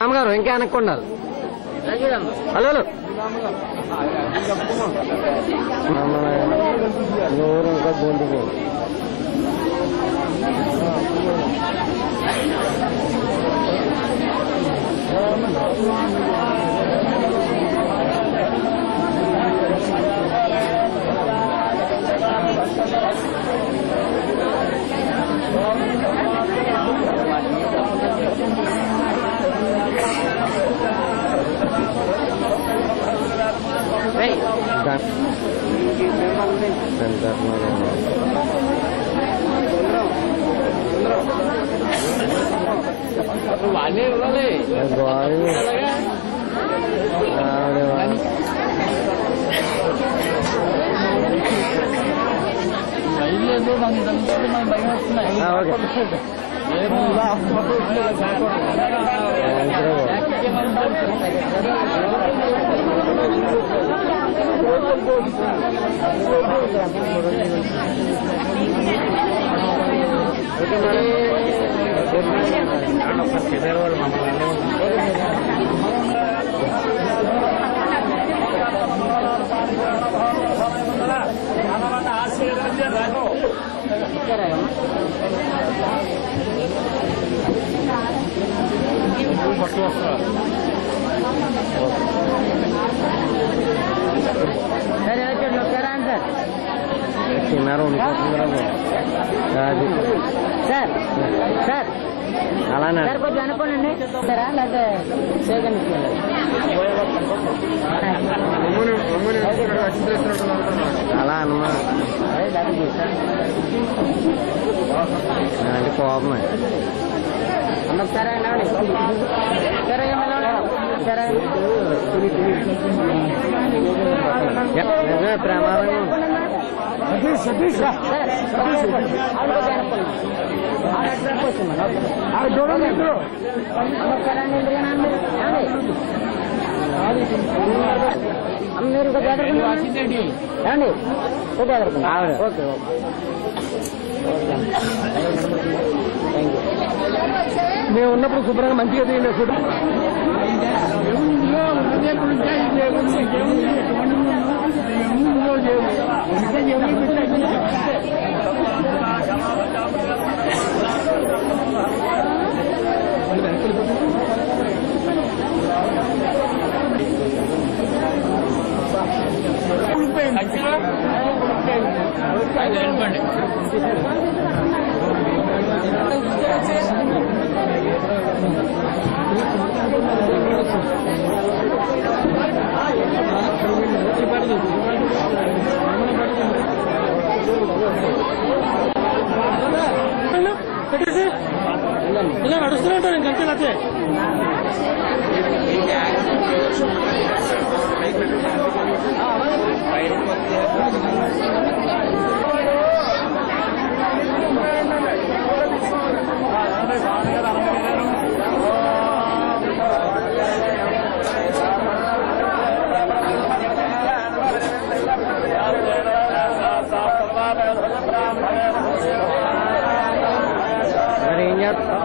అమ్మగారు ఇంకా వెనక్కుండాలి. హలో నూరు ఇంకా బొందుకు సార్ సార్ అలానే సార్ కొంచెం అనుకోండి సరా లేకపోతే అలా అన్నమా అంటే కోపమే సరే సరే సరే ప్రమాదం మీరు అండి ఓకే మేము ఉన్నప్పుడు శుభ్రంగా మంచిగా తీయండి ఫుడ్ ఇలా నడుస్తూనే ఉంటారు ఇంకంతే నచ్చే మరి ఏం చేస్తా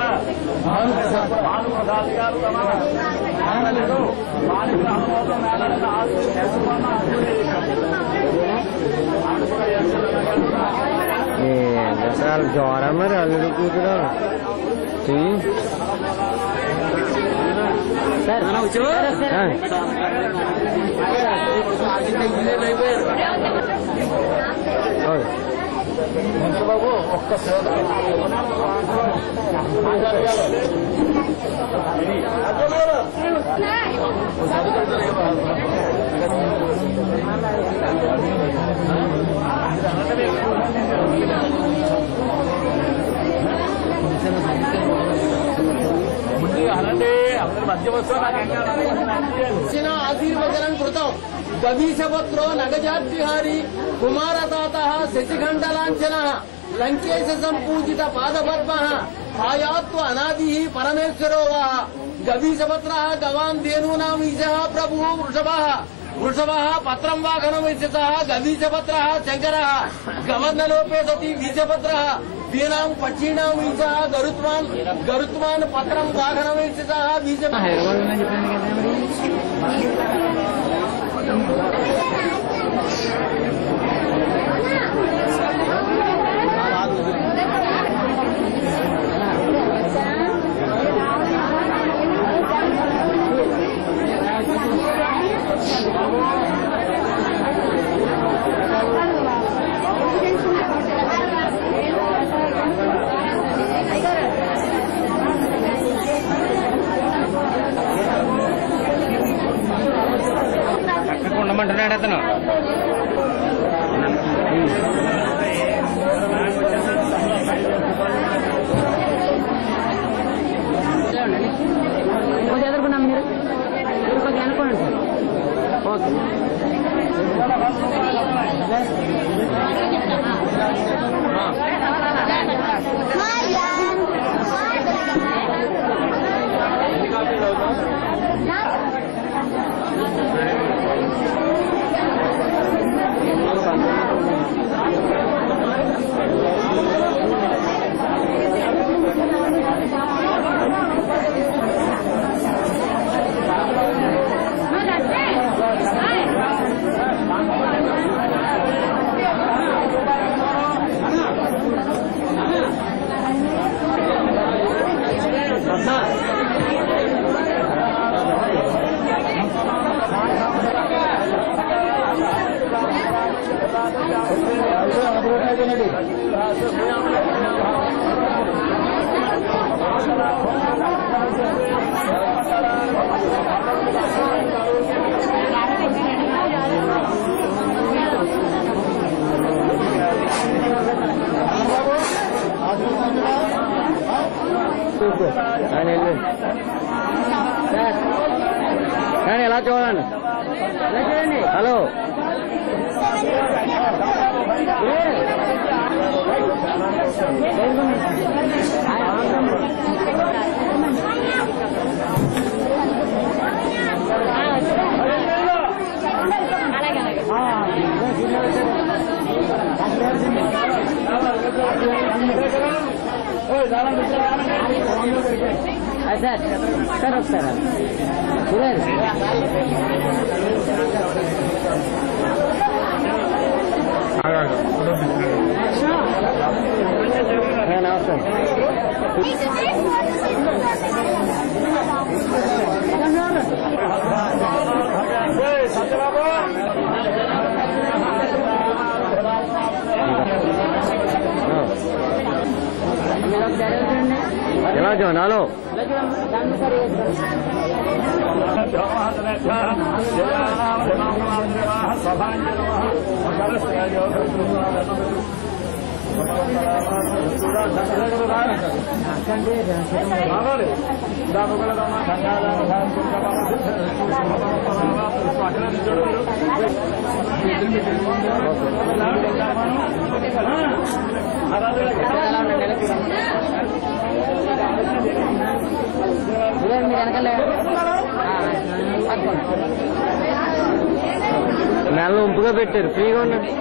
Gracias. సార్ జ్వరం మరి అల్లుడు కూతురు బాబు ఒక్క ఆశీర్వచనం కృతం గవీశపత్రో నగజాద్విహారీ కుమారతాత శశిఖండలాంఛన లంకేశ సంపూజిత పాదపద్మ ఆయాత్వ అనాది పరమేశ్వరో వా గవీశపత్ర గవాన్ ధేనూనాం ఈశ ప్రభు వృషభ పత్రం వాఘనమిత గవీశపత్ర శంకర గవర్నలోపే సతి వీశపత్ర దీనాం పక్షీణాం ఈశ గరుత్మాన్ పత్రం వాఘనమిత ఉండమంటున్నాడు అతను. కొంచెం ఎదుర్కొన్నాం మీరు కొంచెం అనుకోండి సార్. ఓకే కానీ ఎలా చూడండి. హలో సార్ సార్ వస్తారా నమస్తే. ఎలా జోనాలో నెల ఉంపుగా పెట్టారు, ఫ్రీగా ఉండండి.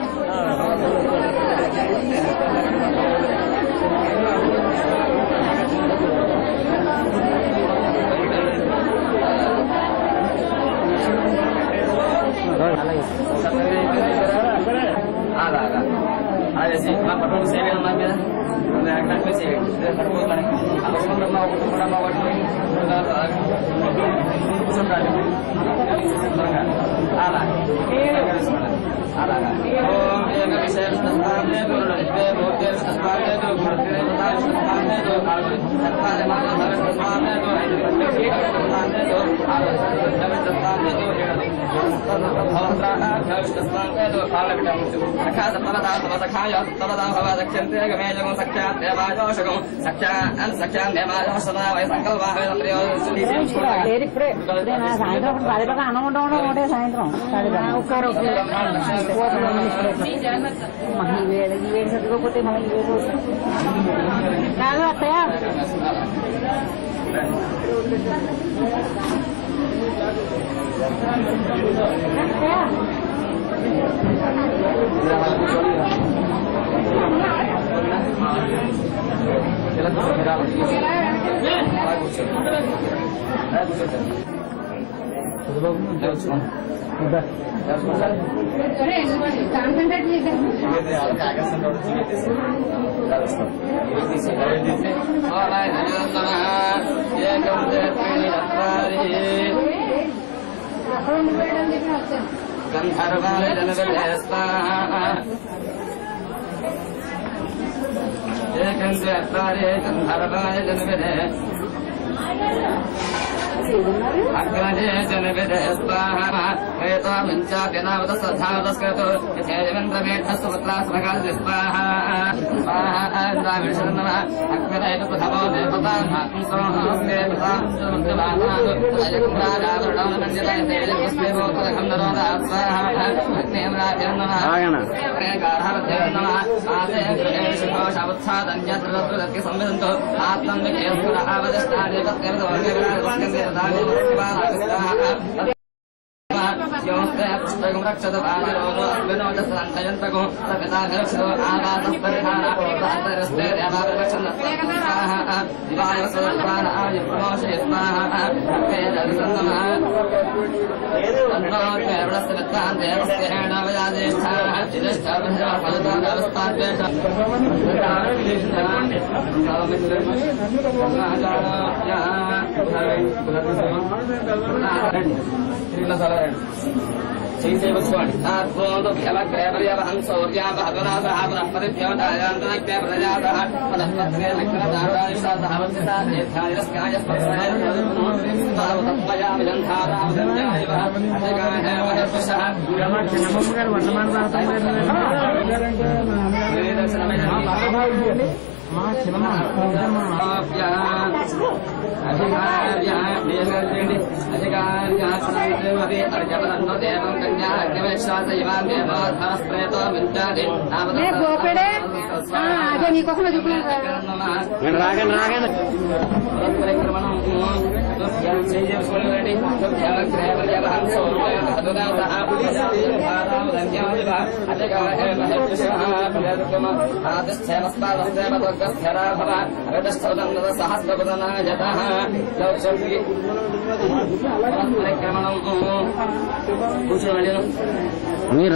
పట్టు సేవ అన్నా మీద కట్టు సేవ పట్టుకోవాలి అలా అలాగా ఓం ఏక విశేషస్థానే గురుడితే భూతేషస్థానే గురుడితే స్థానే సాయంత్రం 10 దాకా అన్నం ఉండడం ఒకటే సాయంత్రం ఈ వేడి చదువుకోకపోతే మళ్ళీ ఈ వేడి కాదు అత్తయ్య గంధర్వాయ జనవిదే అగ్రజే జనవిదే స్వాహ హేతో మంచాపినావత సధావతస్కృతో యథేంద్రమేఢస్సు పుత్రాస్మకాల స్వాహ స్వాహ ఇంద్రావిషణమ అగ్రజైన ప్రథమో దేవతామాత్మసోహస్తే ప్రతాంశముద్యమానాదు అయకుమ్రాజావరణం మంజలయ తేజస్వేవోత్తరఖం నరోద స్వాహ అగ్నేంద్రాజనమ గార్హవదేవనమ ఆదే శుభోషావత్సాదన్యత్రదత్కి సంవిదంతో ఆత్మం వికేస్వర ఆవదష్టాదేవత్కరదో పుస్తకం రక్షత బాలరోను అగ్నినోజంతయంతకు సపితాగరక్షతో ఆవాసపరిహారస్తే దేవారక్షణ దివాయ స్వాన ఆది ప్రమోషయ స్వాహ వేదవిసన్నమ అన్నోర్వేవడస్తవిత్తాన్ దేవస్యేణ వయాదేష్ఠాః జిదష్టాభజా ఫలదానవస్తాద్వేష అదే నీకోసం రాగండి రాగండి మీరు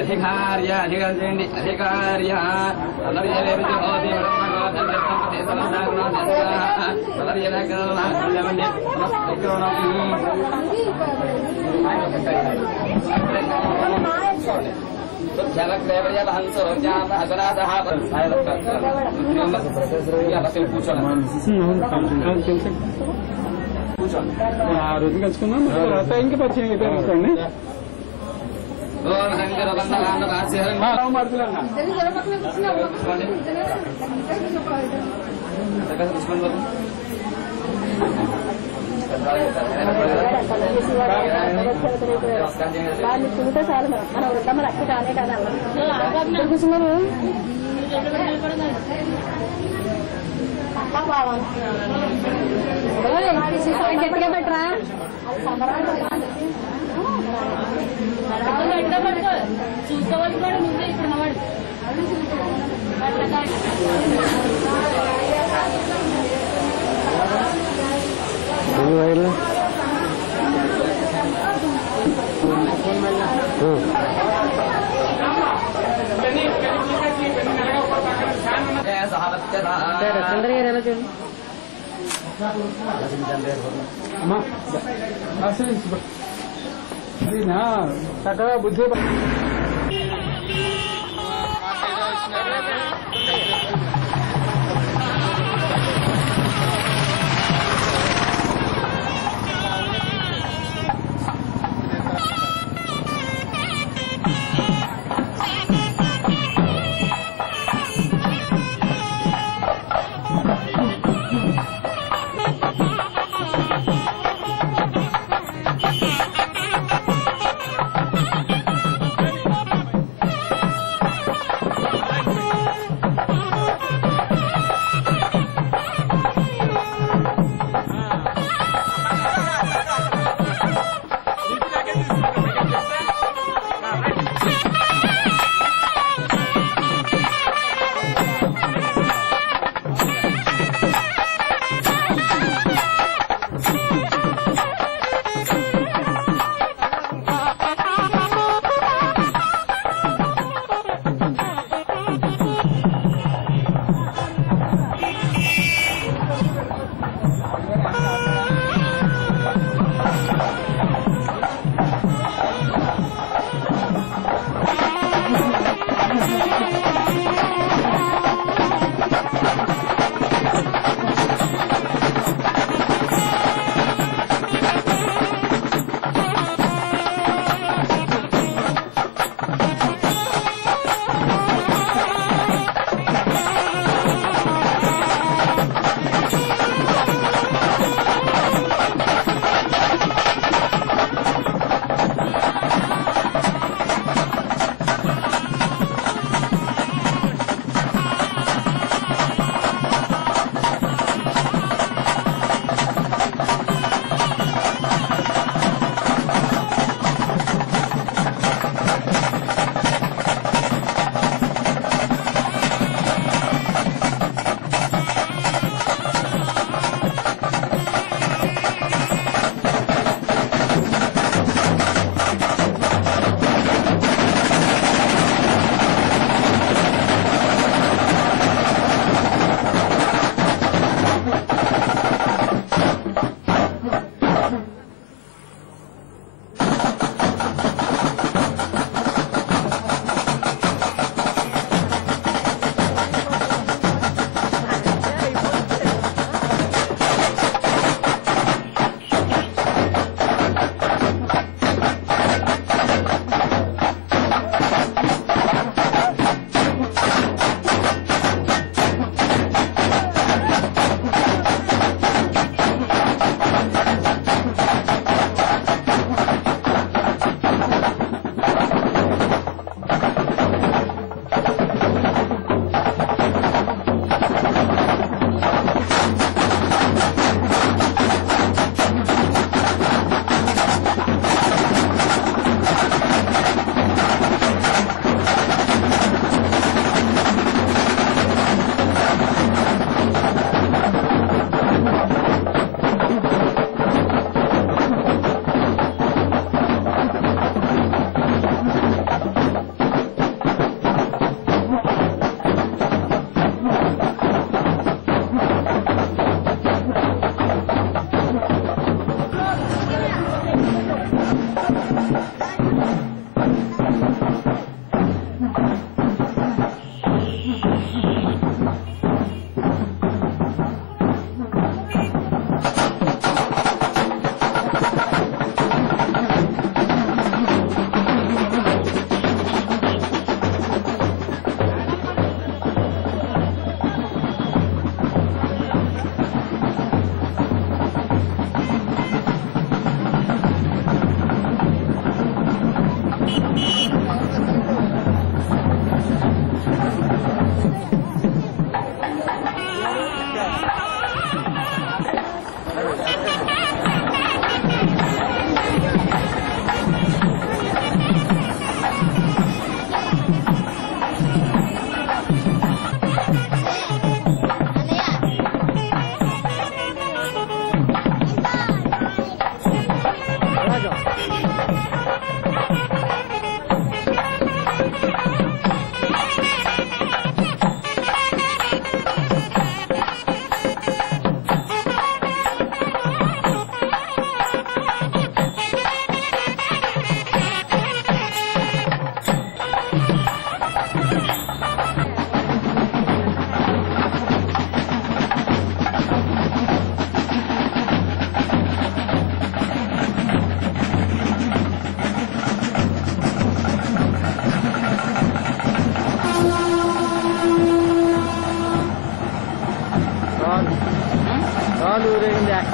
అధికార్య అధికారండి అధికార్య ఆ రోజు కలుసుకున్నాం తర్వాత ఇంకా పరిచయం అయిపోయింది వాళ్ళు చూస్తే చాలు మన వృద్ధమ్మ రక్త కానే కదా కూర్చున్నారు గట్టిగా పెట్టరా చూసుకోవాలి కూడా నువ్వే ఇక్కడ వాడు అమ్మా ఆశ్రయించు అదినా చక్కగా బుద్ధి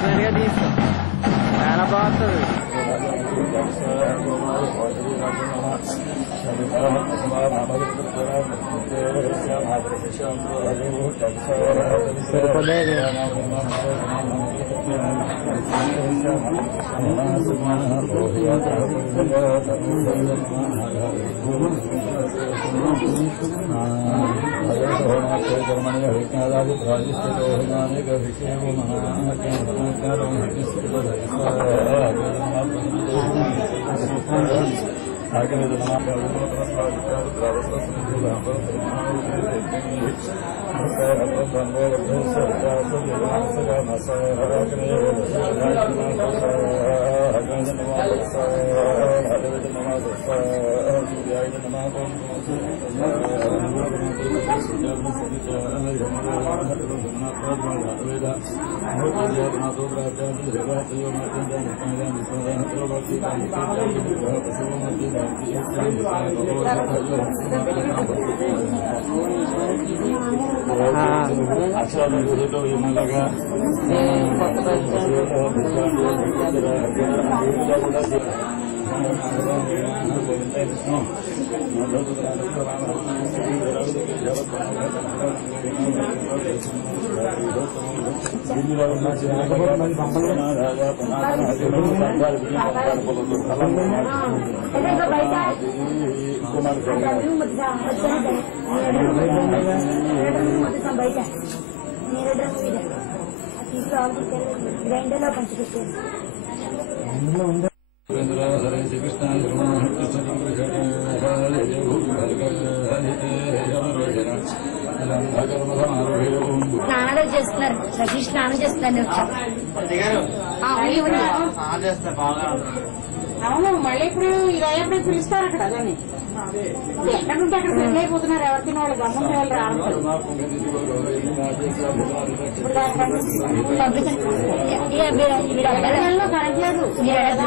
సరిగా తీసుకో చాలా బాగుంటుంది గ్రైండర్లో పంచిపెట్టాను స్నానం చేస్తున్నారు సతీష్ స్నానం చేస్తున్నారు అవును మళ్ళీ ఇప్పుడు ఇలా ఎప్పుడు పిలుస్తారు అక్కడ అదని ఎక్కడ ఉంటే అక్కడ సెటిల్ అయిపోతున్నారు ఎవరు తిన వాళ్ళు గమ్మున వాళ్ళు రావట్లేదు కరెక్ట్ లేదు మీరు ఎలా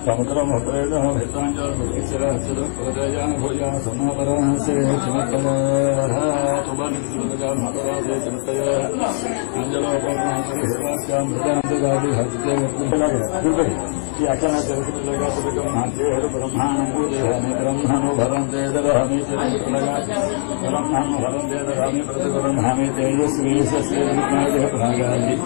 समुद्रम भूया समापरा से ब्रह्मणो भरंते दधामि ब्रह्मणो भरंते दधामि प्रतिब्रह्मामि तेजस्वी सस्ये प्रागामि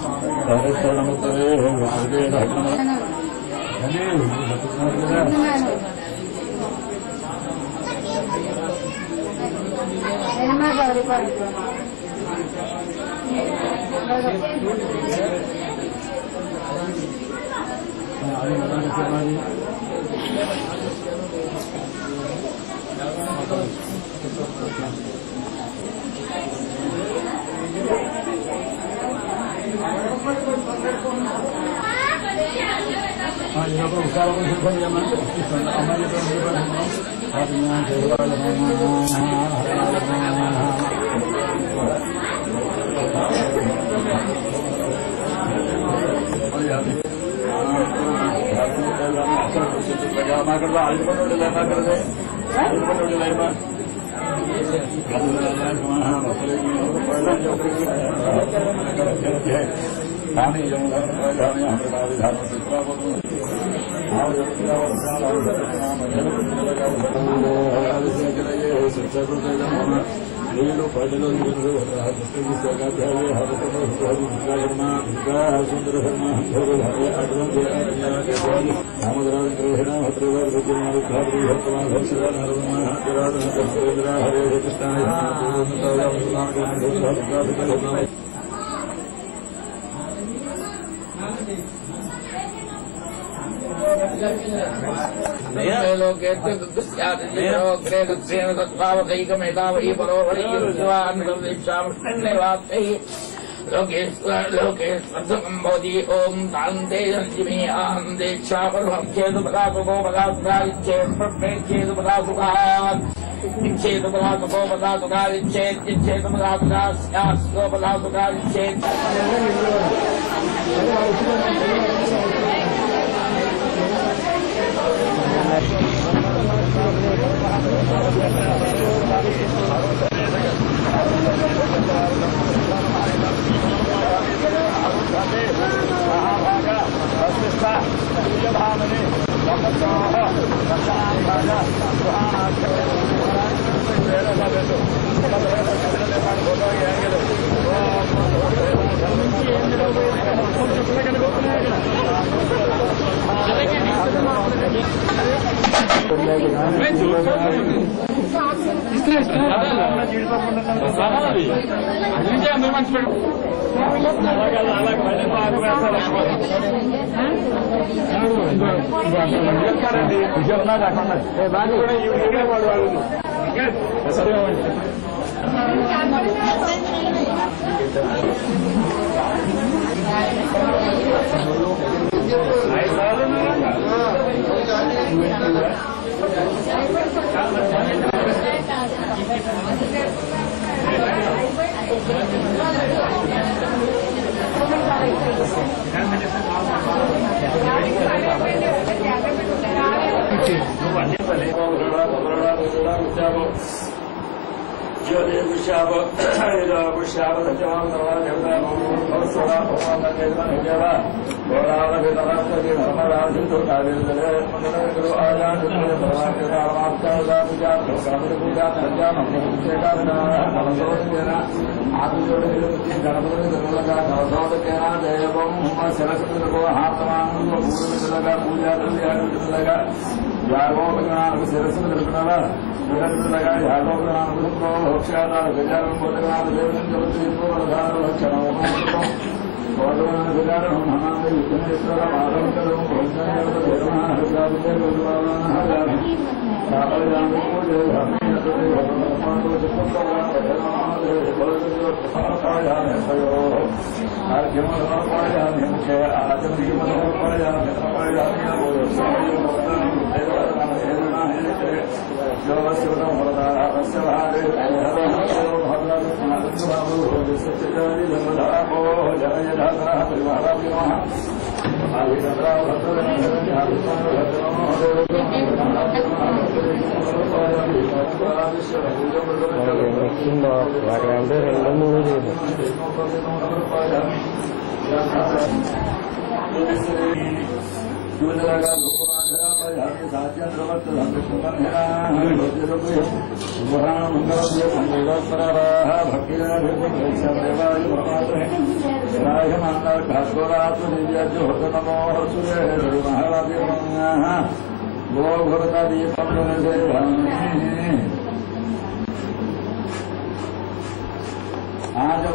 लोकेश्वरसुखम्भोधि ओम तान्ते संजीवनी अहं दीक्षापर्वं चेतुपदासुको पदासुकारिच्छेदुपदासुकात् इच्छेदुपदासुको पदासुकारिच्छेदुपदासुकास्यास्को पदासुकारिच्छेद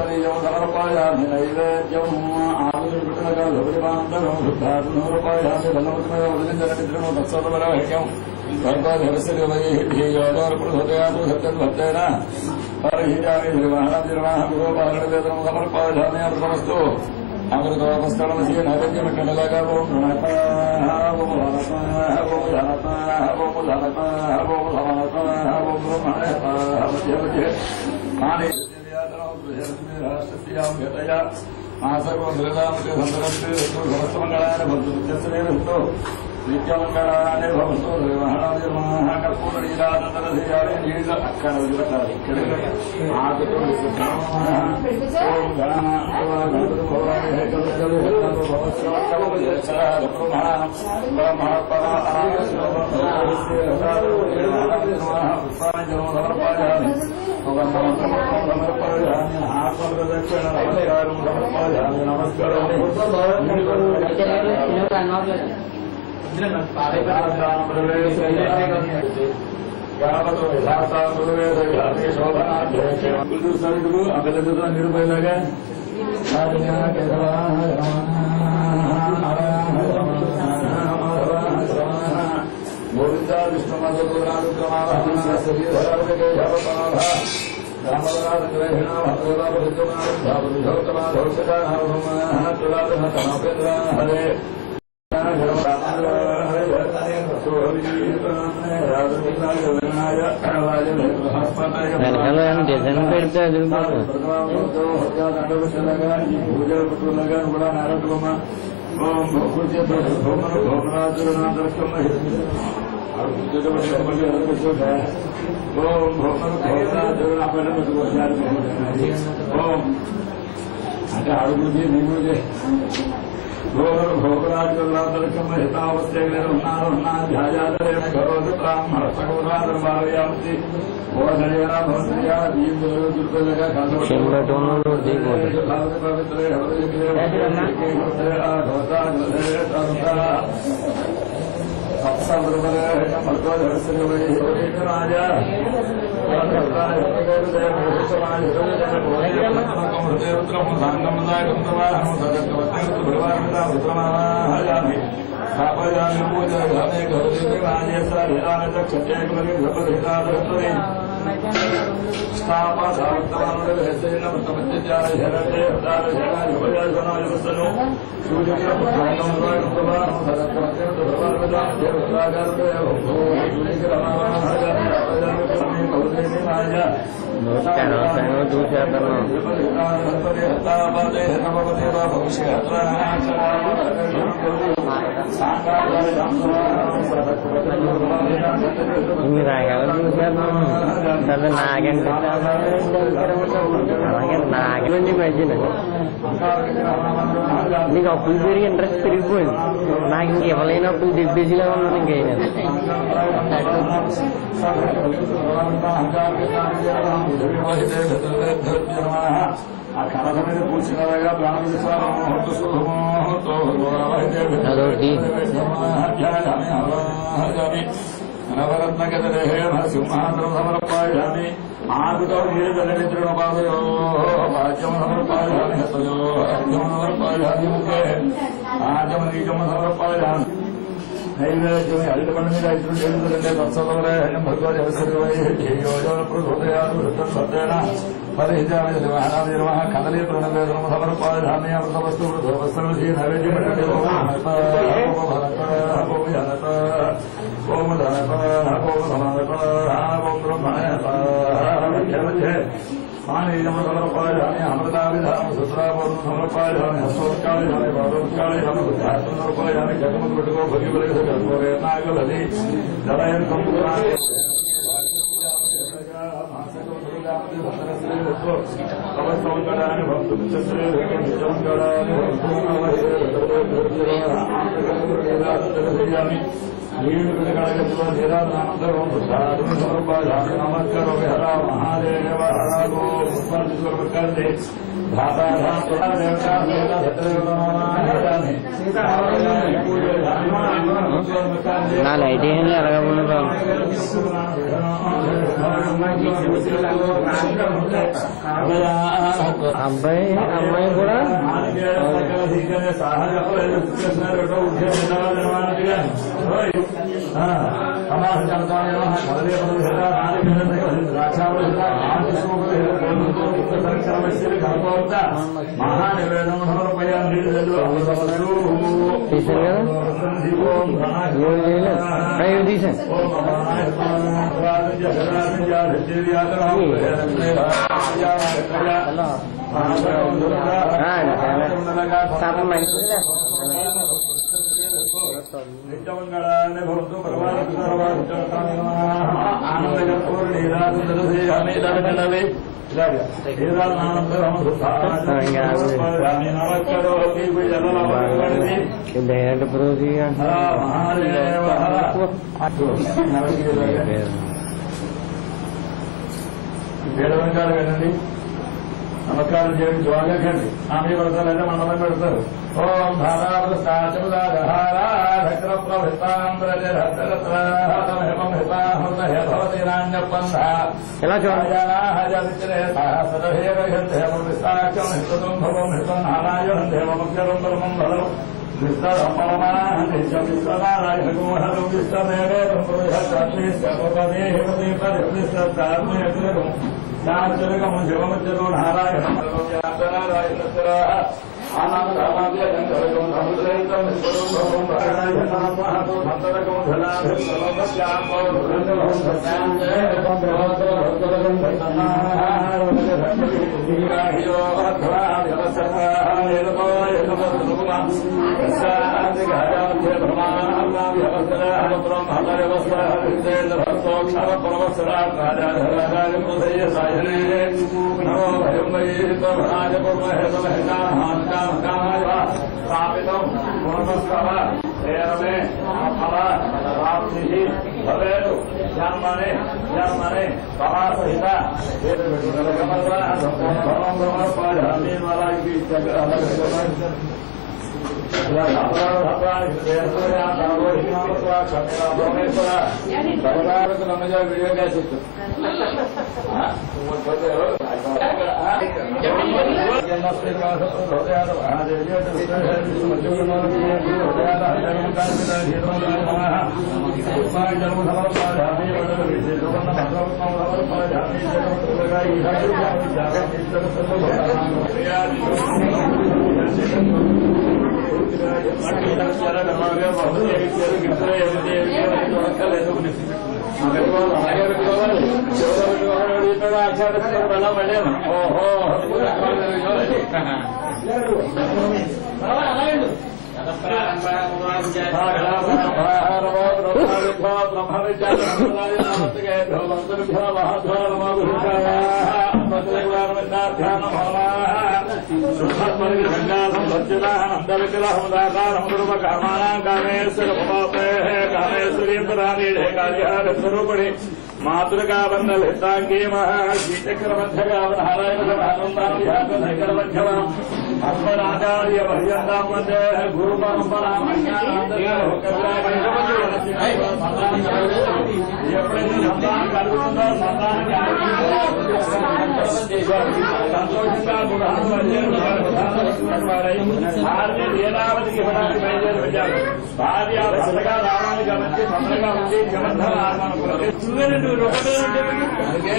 కదలీయం సమర్పయామి నైవేద్యం ఆదుర్పిటకలుడిమాంతరం సమర్పయామి బలముతమయ వదిలించనిద్రము తత్సర్వరాహిణ్యం సర్వధరస్యవైయోజోర్పృథయాతు సత్యద్భక్తేన పరిహితామి నిర్వహణ గోపాలవేదనం సమర్పయామి అమృతమస్తు అమృతోపస్థలమసి నైవేద్యమిట్టనలాగా ఓం గణప ఓం గణప ఓం గణప ఓం గణప ఓం గణప ఓం బ్రహ్మణప మధ్యమధ్య మానే రాష్ట్రస్యామ్యతయా ఆసర్వం దృఢామతే సంతరస్తే సమస్తమంగళాయ భవంతు నిత్యశ్రేయస్తో నిత్యమంగళాయ భవంతు నిర్వహణ కర్పూరీరానందరధియారే నీళ్ళ అక్కడ వదిలిపెట్టాలి ఇక్కడ ఆకుతో ఓం గణ అభిలతో నిరుపయలాగా గోవిందా హరే వెనకాల డిజైన్ పెడితే అది అంటే అడుగుది నీగుది భోగరాజులాదరకం హితావస్థాయామతి ఓధయా భవతయా దీర్ఘదుర్గలగా రాజా స్థాపయామి పూజామి క్షత్రియ ఇన్ని రాగాలు చూసాను పెద్ద నాగండి అలాగే నాగండి మధ్యన నీకు అప్పులు పెరిగి ఇంట్రెస్ట్ పెరిగిపోయింది నాకు ఇంక ఇవ్వలేని అప్పులు దెబ్బేసిలా ఉన్నది ఇంకైనా అదొకటి నవరత్నగదే నరసింహాంధ్రం సమర్పయామి ఆకుతో నీరు జలనిద్రణోపాదయో వాక్యం సమర్పయామి హస్తయో అర్ఘ్యం సమర్పయామి ముఖే ఆచమ నీచమ సమర్పయామి నైవేద్యం అల్లిపండు మీద ఐదు చేతులంటే తత్సవరేణ్యం భగవద్గోజన పరిహితామి నిర్వహణ నిర్వహణ కదలీ ప్రణవేదనం సమర్పయామి అమృతవస్తు వస్త్రం నైవేద్యం ఓం ధనప ఓం సమనప ఓం బ్రహ్మణప పానీయం సమర్పయామి అమృతావిధానం సుత్రాపూర్వం సమర్పయామి హస్తోత్కాళయామి పాదోత్కాళయామి బుద్ధార్థం సమర్పయామి జగముఖ పెట్టుకో భగిబలి నాగలది జలయం సంపూర్ణాన్ని అవస్థాన్ని భక్తులు నమస్కారం హర మహాదేవ హర గో నా లైట్ ఏం ఎలాగ అబ్బాయి అమ్మాయి కూడా తీసాను కదా తీసాను నిత్యమంగళాన్ని భవతు ఆనందపూర్ణి డైరెక్ట్ ప్రొసీజర్ వేదవంకాలు కదండి నమస్కారం చేయండి జ్వాగా కండి ఆమె పెడతారు అయితే మండలం పెడతారు ఓం ఎలా చూడాలి వీడియో క్యాసెట్ मातृका बंदल हितांगी महाचक्र अस्मदाचार्य पर्यंता मध्ये गुरु परंपरा భార్య భర్తగా రావడానికి గమనించి తొందరగా ఉంది జమంధర ఓకే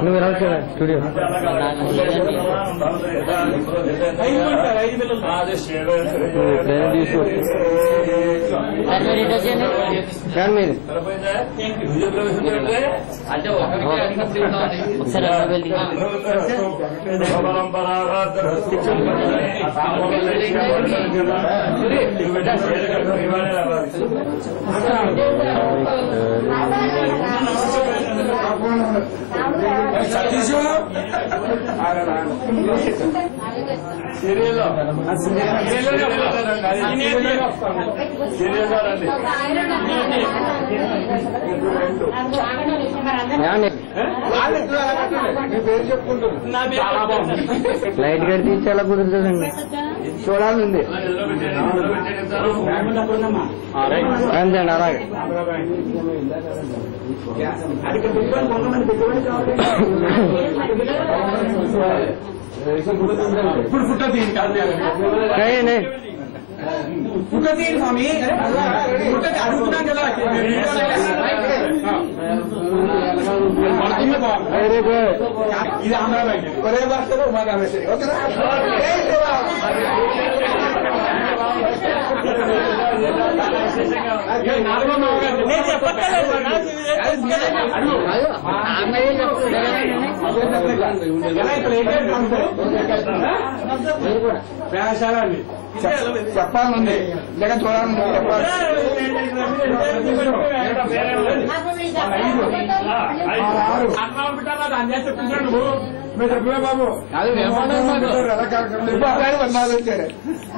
నువ్వు రావచ్చు స్టూడియో తీసుకో మీరు అంటే ఒకసారి వెళ్ళి లైట్ గడి తీసి ఎలా కుదురుతుందండి చూడాలండి అంతే అండి అలాగే ఇప్పుడు ఫుట్ట తీయండి ఫుట్ట తీయండి స్వామి అడుగుతున్నాం కదా వెరీ గుడ్ ఇది ఆంధ్ర బ్యాంక్ ఒరే భాషలో ఉమాగామేశ్వరి ఓకేనా ప్రయాణశాల అండి చెప్పాలండి లేక చూడాలండి చెప్పలే బాబు వర్ణాలు వచ్చారు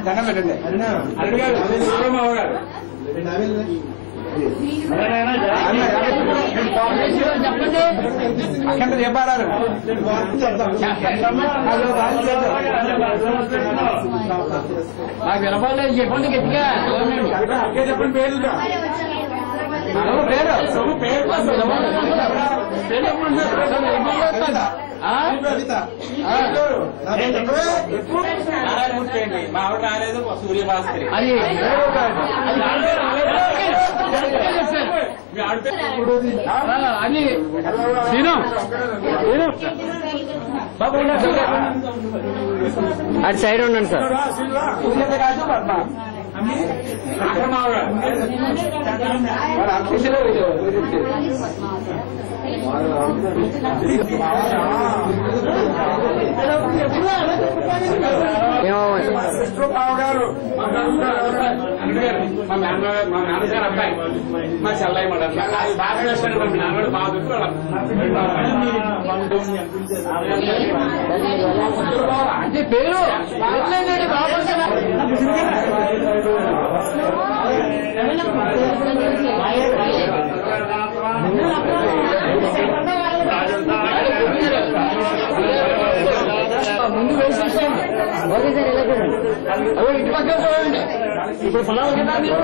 దండం పెట్టండి అక్కడ చెప్పారు నాకు వినపడలేదు చెప్పండి గట్టిగా చెప్పండి పేరు మా ఆవిడ రాలేదు సూర్యభాస్కరి అది అది అటు సైడ్ ఉండండి సార్ బాబు గారు మా నాన్నగారు అబ్బాయి మా చెల్లయ్య మాట బాగా వేస్తాడు మా నాన్నగారు బాగా అంటే పేరు ముందు వేసేసేయండి ఓకే సార్ ఇలా చూడండి అవి ఇంటి పక్కన చూడండి ఇప్పుడు పొలాలు కదా మీరు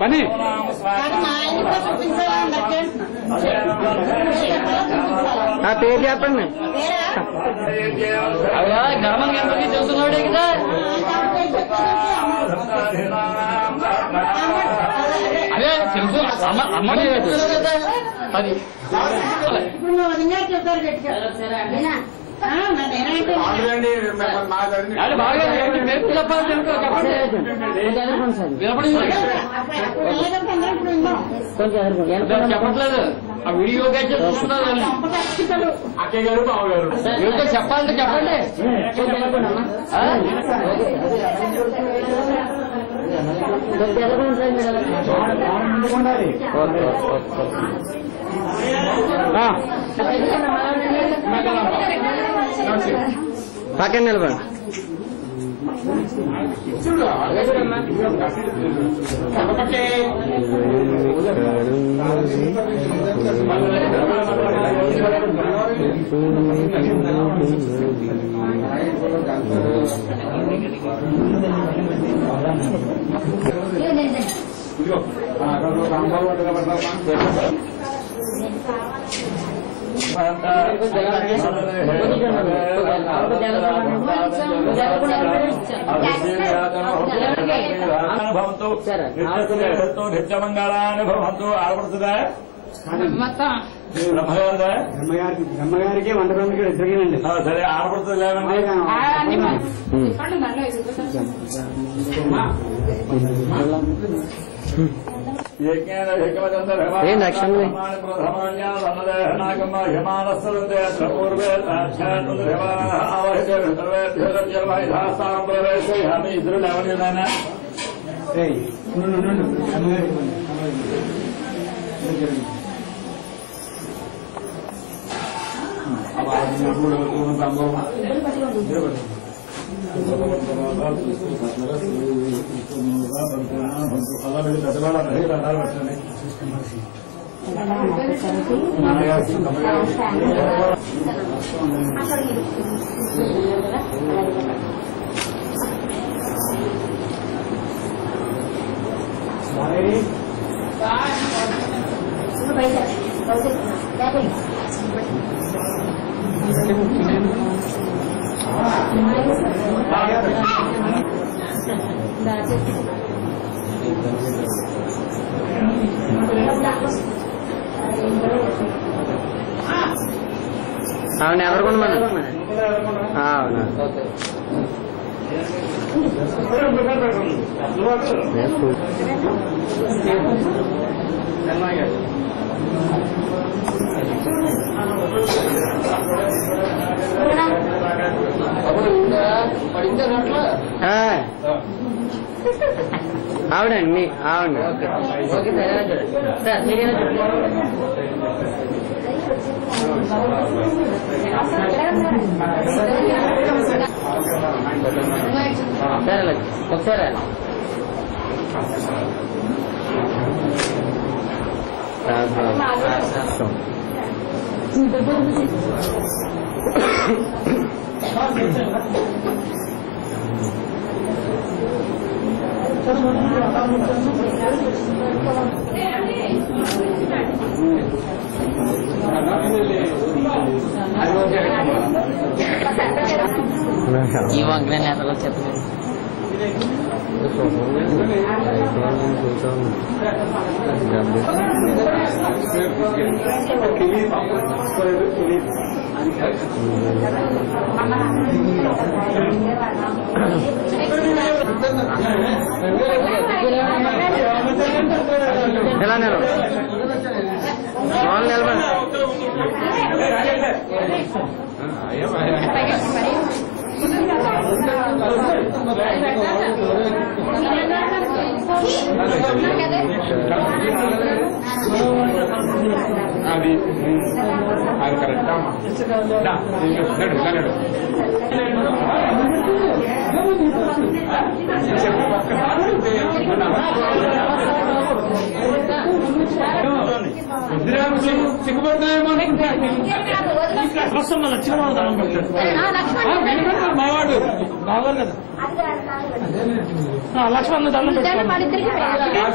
పని ఆ పేరు చెప్పండి అలా గ్రామం ఎంతకి చూస్తున్నాడే కదా అదే తెలుసు అమ్మని కదా అది బాగా పేరు చెప్పాలి చెప్పట్లేదు ఆ వీడియో చూస్తున్నారు అక్కయ్య గారు బాబు గారు చెప్పాలంటే చెప్పండి పక్కన నిలబడి నిత్యమంగళాన్ని భవంతు ఆడపడుతుందా బ్రహ్మగారికి వంట మందికి ఇద్దరికేనండి సరే ఆడపడుతుంది లేదండి ఏంటి అక్షంది ఇద్దరు లేవలేదానా అవును ఎవరుకున్నా అవునా ఆవిడండి మీ ఆవిడ సరే ఒకసారి ఈ వంగ్ర నేతలు చెప్పలేదు ఎలా నిలబడి అది అది కరెక్ట్ సిగ్గుపడుతున్నాయేమో మావాడు బాగోరు కదా లక్ష్మణ్ దండం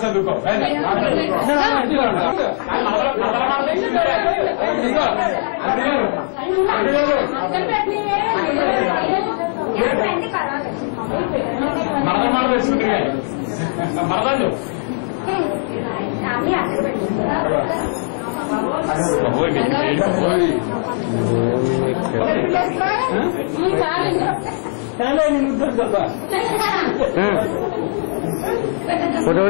చదువుకో మరద వేసుకుంటున్నాయి మరదాలు ఫోటో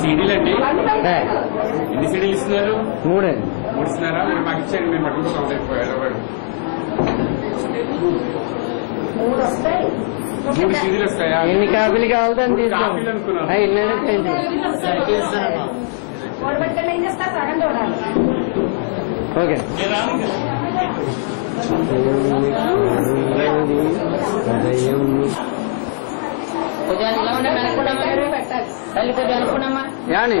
సీడీలు అండి ఎన్ని సీడీలు ఇస్తున్నారు? మూడు ఇస్తున్నారా? మీరు మాకు ఇచ్చేయండి, మేము పట్టుకుంటాం. మూడు సీడీలు వస్తాయా? ఎన్ని కాపీలు కావాలి అని కాపీలు అనుకున్నాను. ఓకే యాని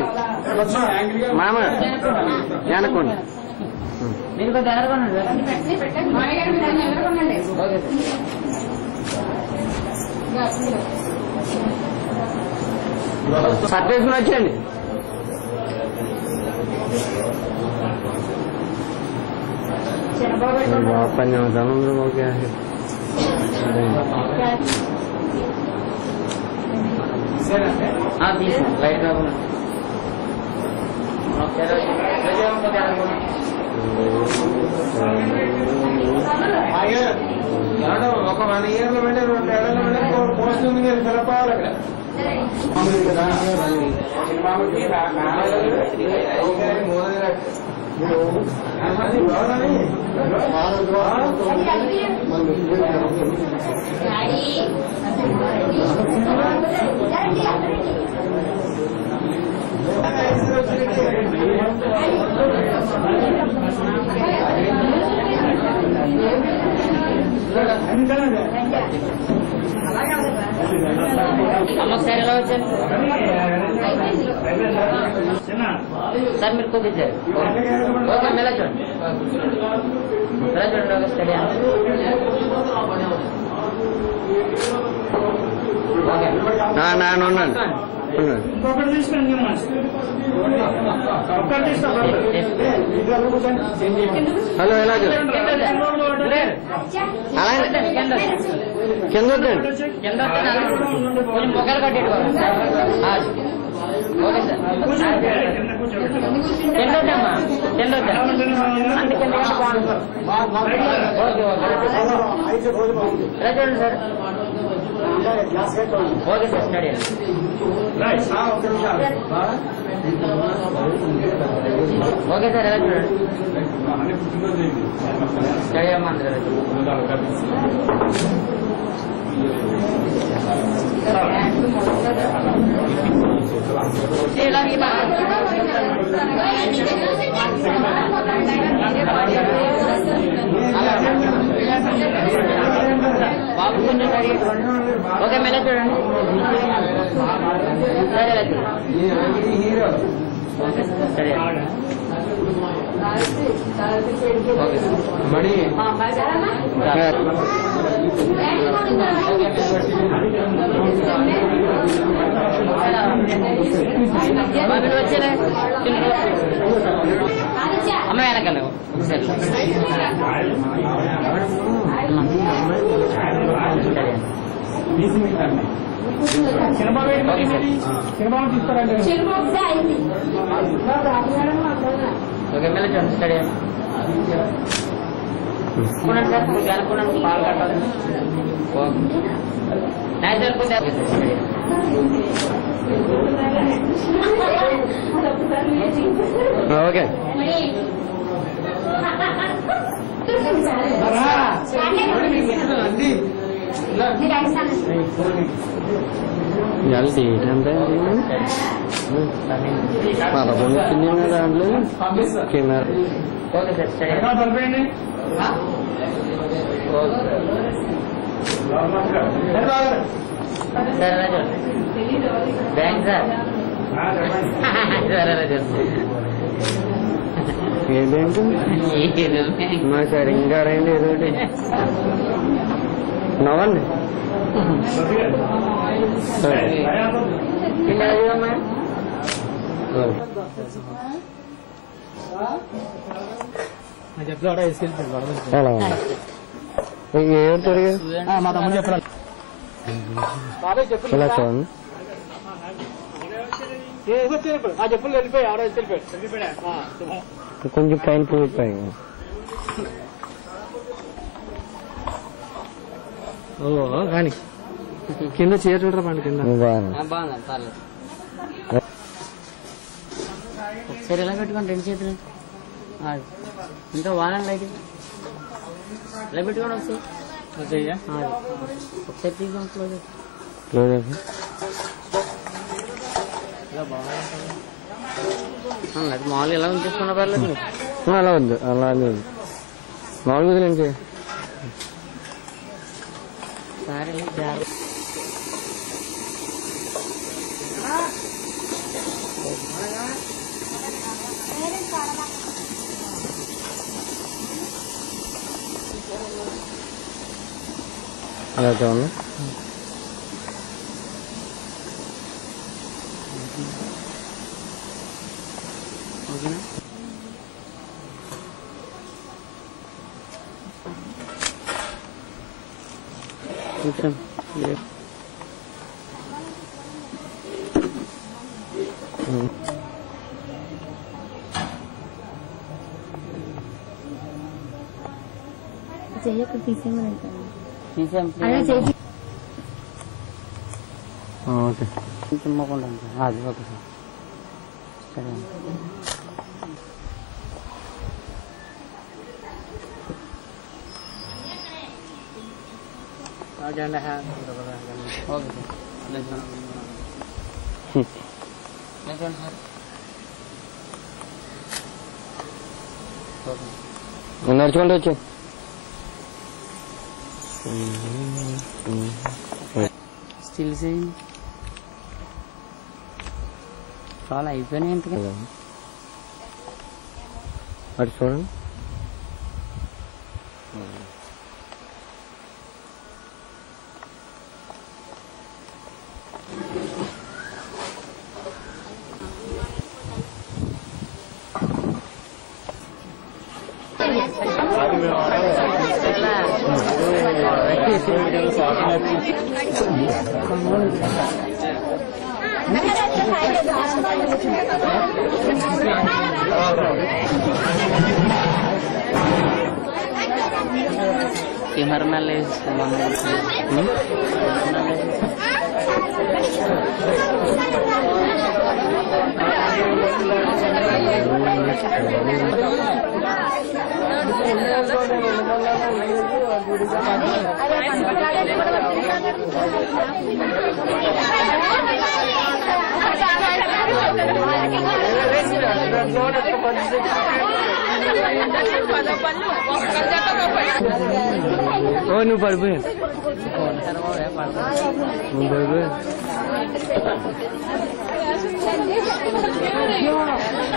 మామ యానకోండి మీరు కొంచెం ఎదుర్కొనండి. షర్ట్ వేసుకుని వచ్చేయండి. పంజాబ్ ఓకే లైట్ కాకుండా ఒక 1 year లో పెట్టే 2 ఏళ్ళలో పెట్టే పోస్ట్ ఉంది మీరు పిలపాలి అక్కడ ఒకసారి ఎలా వచ్చారు సార్ మీరు చూపించారు ఓకే మెల్ల చూడండి మెల్ల చూడండి ఒక స్టడీ హలో ఎలా కింద కింద కొంచెం మొక్కలు కట్టేది ఓకే సార్ కింద వద్దమ్మా కింద వద్దా అంటే కింద ఓకే ఓకే ఎలా చూడండి sir okay sir study okay sir ఎలా చూడండి స్టడీ అమ్మా అందరూ బాబు కొంచెం ఓకే మెల్ల చూడండి సరే సరే మణి వచ్చేలే అమ్మ వెనకాల ఒకసారి ఓకే మెల్ల చూడండి స్టడీ అనుకున్నాను సార్ మీకు అనుకున్నాను పాలు కట్టాలి నేచురల్ ఓకే జల్దీ ఏంటంటే పదకొండు వచ్చింది దాంట్లో camera okay sir bank sir ఏ బ్యాంకు మా సార్ ఇంకా రండి ఏదోటి నవ్వండి ఎవరు తిరిగారు మా తమ్ముడు చెప్పాలి ఇలా చూడండి చెప్పులు వెళ్ళిపోయి ఆడ వెళ్ళిపోయాడు కొంచెం పైన పోయిపోయి ఓ కానీ కింద చీర చూడరా పండి కింద బాగుంది ఒకసారి ఎలా పెట్టుకోండి 2 చేతులు ఇంకా వాలని లైట్ ఇలా పెట్టుకోండి ఒకసారి ఒకసారి తీసుకోండి క్లోజ్ మామూలు ఎలా ఉంచేసుకున్నా పర్లేదు అలా వద్దు అలా వద్దు మామూలు వదిలేంటి సరే అలా చూడండి ఓకేనా కూర్చోండి చెయ్యకు తీసేయమని ఓకే తుమ్మకుండా అది ఓకే సార్ సరే ఓకే సార్ నడుచుకుంటూ వచ్చా స్టిల్ చేయండి చాలా అయిపోయినాయి ఎంత కదా అటు చూడండి కెమెరా ఓ నువ్వు పడిపోయా నువ్వు పడిపోయా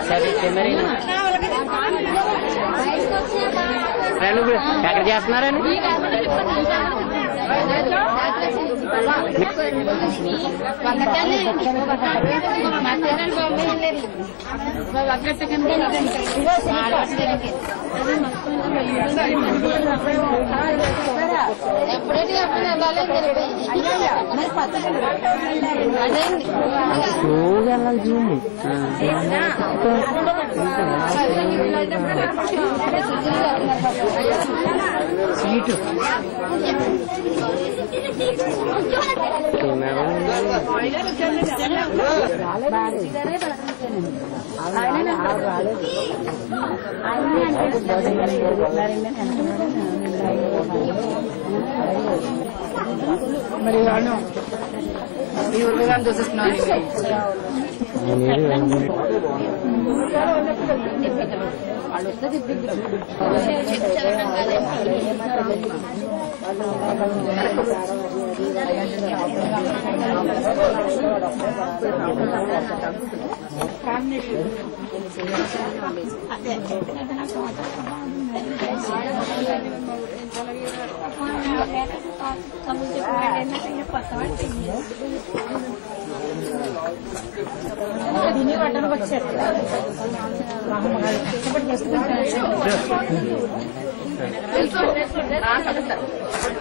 సరే కెమెరా ఎక్కడ చేస్తున్నారండి సీటు మరి వాడు ఈ ఊరుగా చూసేస్తున్నాను వాళ్ళు వస్తుంది దీన్ని పట్టణకు వచ్చారు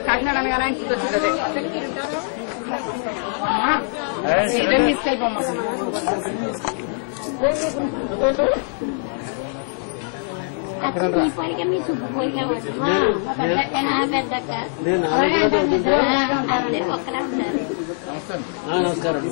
కాకినాడ అనగానే వచ్చింది మిస్ అయిపోమ్మా నమస్కారం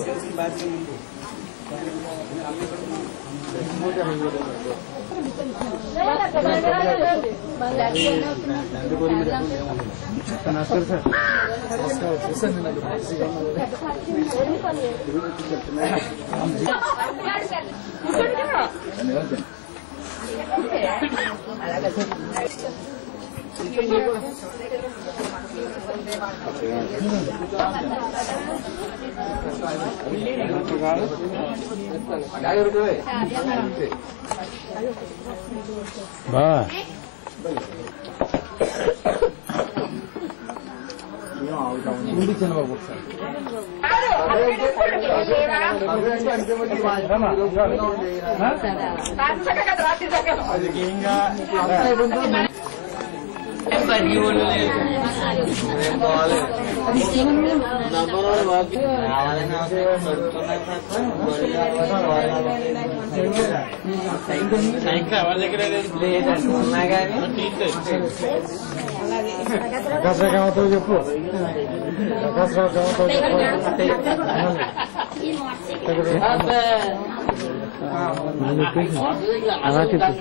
ముందు చిన్నబాబు ఒకసారి దసరాతో చెప్పు దసరాతో అలా చెప్పు